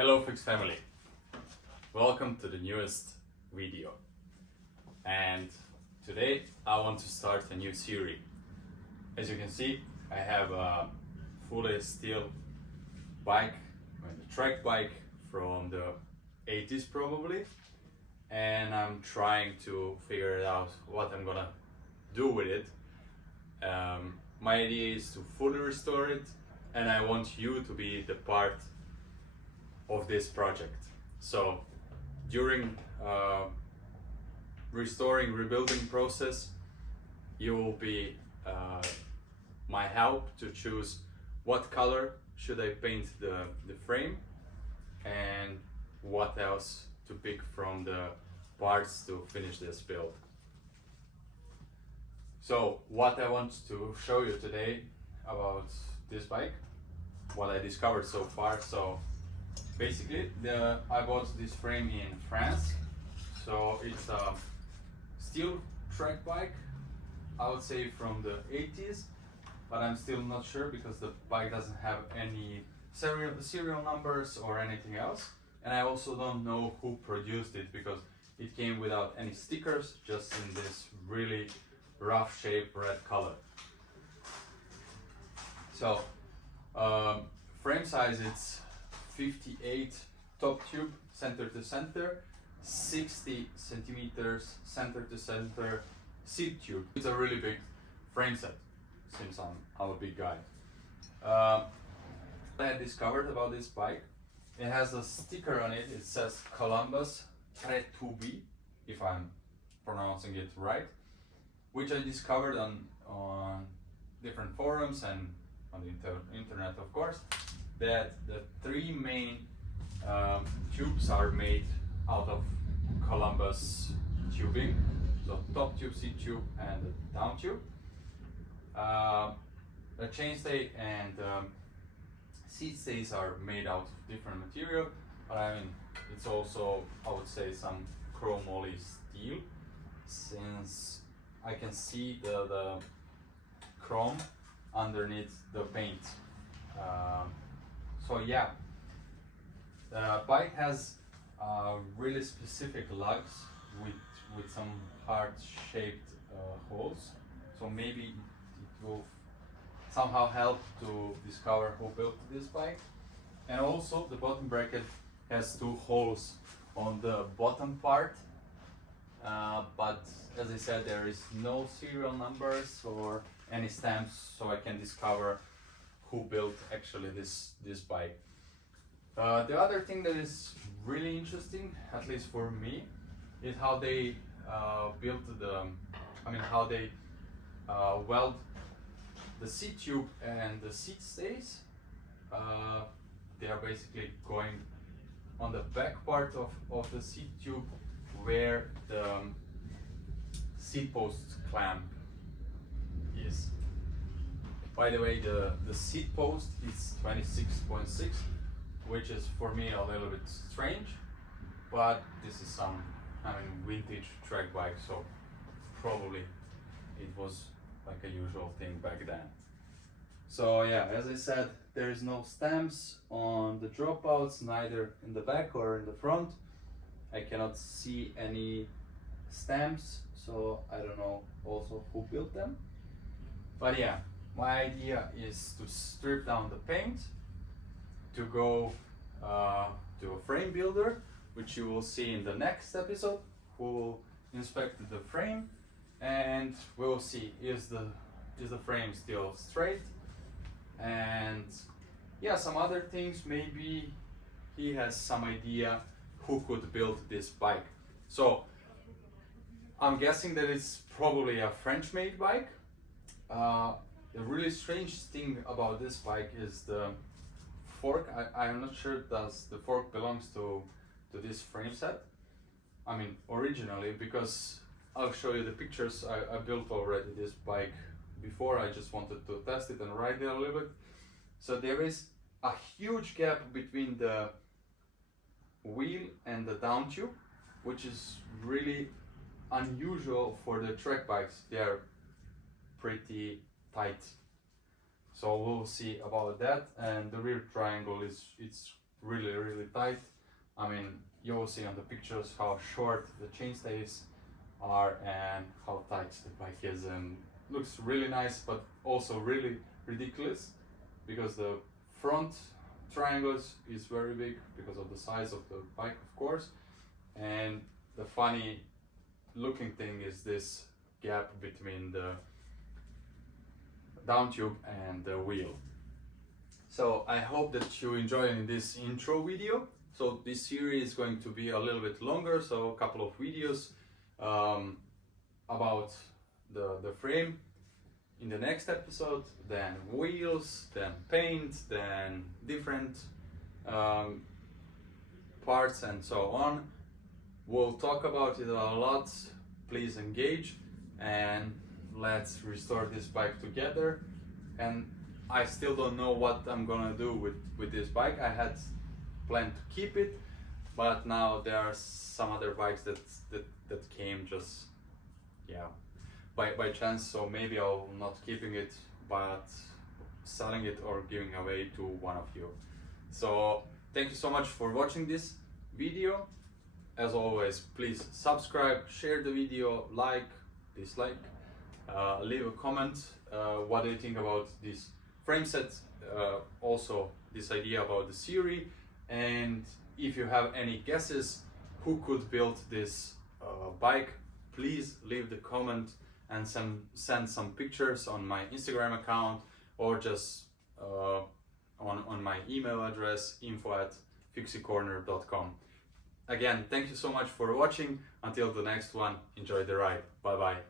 Hello Fix family, welcome to the newest video, and today I want to start a new series. As you can see, I have a fully steel bike, a track bike from the 80s probably, and I'm trying to figure out what I'm gonna do with it. My idea is to fully restore it, and I want you to be the part of this project. So during rebuilding process, you will be my help to choose what color should I paint the frame and what else to pick from the parts to finish this build. So what I want to show you today about this bike, what I discovered so far. So basically, I bought this frame in France. So it's a steel track bike, I would say from the 80s, but I'm still not sure because the bike doesn't have any serial numbers or anything else. And I also don't know who produced it because it came without any stickers, just in this really rough shape red color. So frame size, it's 58 top tube center to center, 60 centimeters center to center seat tube. It's a really big frame set since I'm a big guy. What I discovered about this bike, it has a sticker on it. It says Columbus Trait 2B, if I'm pronouncing it right, which I discovered on different forums and on the internet, of course, that the three main tubes are made out of Columbus tubing, so top tube, seat tube, and the down tube. The chainstay and seat stays are made out of different material, but I mean it's also, I would say, some chromoly steel, since I can see the chrome underneath the paint. So yeah, the bike has really specific lugs with some heart-shaped holes. So maybe it will somehow help to discover who built this bike. And also the bottom bracket has two holes on the bottom part, but as I said, there is no serial numbers or any stamps, so I can discover who built actually this bike. The other thing that is really interesting, at least for me, is how they built how they weld the seat tube and the seat stays. They are basically going on the back part of the seat tube where the seat post clamp is. By the way, the seat post is 26.6, which is for me a little bit strange, but this is some, vintage track bike, so probably it was like a usual thing back then. So yeah, as I said, there is no stamps on the dropouts, neither in the back or in the front. I cannot see any stamps, so I don't know also who built them. But yeah, my idea is to strip down the paint, to go to a frame builder, which you will see in the next episode, who will inspect the frame, and we'll see is the frame still straight, and yeah, some other things. Maybe he has some idea who could build this bike. So I'm guessing that it's probably a French-made bike. The really strange thing about this bike is the fork. I'm not sure does the fork belongs to this frame set. Originally, because I'll show you the pictures. I built already this bike before. I just wanted to test it and ride it a little bit. So there is a huge gap between the wheel and the down tube, which is really unusual for the track bikes. They are pretty tight. So we'll see about that. And the rear triangle it's really tight. I mean, you will see on the pictures how short the chainstays are and how tight the bike is, and looks really nice, but also really ridiculous because the front triangles is very big because of the size of the bike, of course, and the funny looking thing is this gap between the down tube and the wheel. So I hope that you enjoyed this intro video. So this series is going to be a little bit longer, so a couple of videos about the frame in the next episode, then wheels, then paint, then different parts and so on. We'll talk about it a lot. Please engage and let's restore this bike together. And I still don't know what I'm gonna do with this bike. I had planned to keep it, but now there are some other bikes that came just by chance, so maybe I'll not keeping it but selling it or giving away to one of you. So thank you so much for watching this video. As always, please subscribe, share the video, like, dislike, leave a comment. What do you think about this frame set? Also this idea about the serie, and if you have any guesses who could build this bike, please leave the comment and send some pictures on my Instagram account or just on my email address info@fixiecorner.com. Again, thank you so much for watching. Until the next one, enjoy the ride. Bye bye.